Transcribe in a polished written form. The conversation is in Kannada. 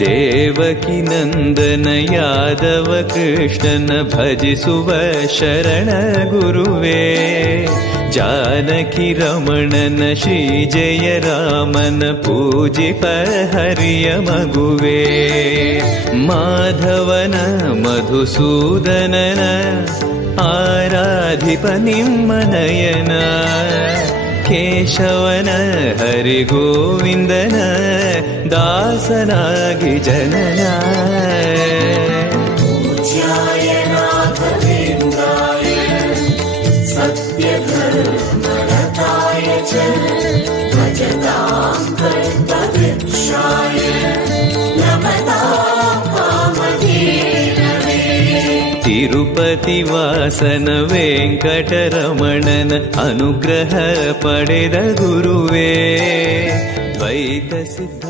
ದೇವಕಿ ನಂದನ ಯಾದವ ಕೃಷ್ಣನ ಭಜಿಸುವ ಶರಣ ಗುರುವೇ. ಜಾನಕಿ ರಮಣನ ಶ್ರೀ ಜಯ ರಾಮನ ಪೂಜಿಪ ಹರಿಯ ಮಗುವೇ. ಮಾಧವನ ಮಧುಸೂದನನ ಆರಾಧಿಪ ನಿಮ್ಮ ನಯನ. ಕೇಶವನ ಹರಿಗೋವಿಂದನ ದಾಸನಾಗಿ ಜನನ. ತಿರುಪತಿ ವಾಸನ ವೆಂಕಟರಮಣನ ಅನುಗ್ರಹ ಪಡೆದ ಗುರುವೇ. ದ್ವೈತ ಸಿದ್ಧ